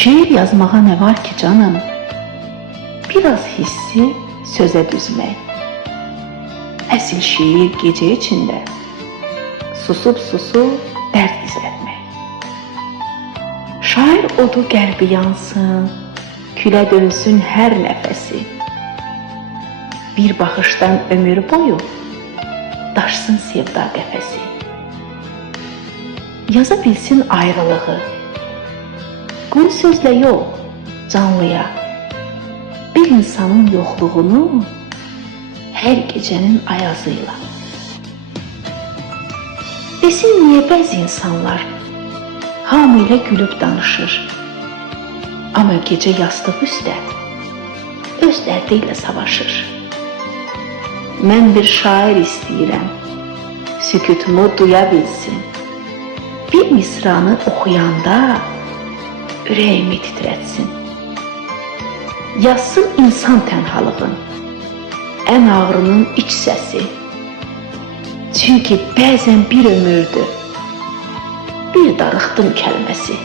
Şiir yazmağa ne var ki canım? Biraz hissi söze düzmək. Əsil şiir gece içinde, susub dərd gizlətmək. Şair odu qəlbi yansın, külə dönsün hər nəfəsi. Bir baxışdan ömür boyu daşsın sevda qəfəsi. Yaza bilsin ayrılığı, quru sözlə yox, canlıya. Bir insanın yoxluğunu hər gecənin ayazıyla. Desin niyə bəzi insanlar hamı ilə gülüb danışır, amma gecə yastıq üstə öz dərdi ilə savaşır. Mən bir şair istəyirəm, sükutumu duya bilsin. Bir misranı oxuyanda ürəyimi titrətsin. Yazsın insan tənhalığın, ən ağrının iç səsi. Çünki bəzən bir ömürdür, bir darıxdım kəlməsi.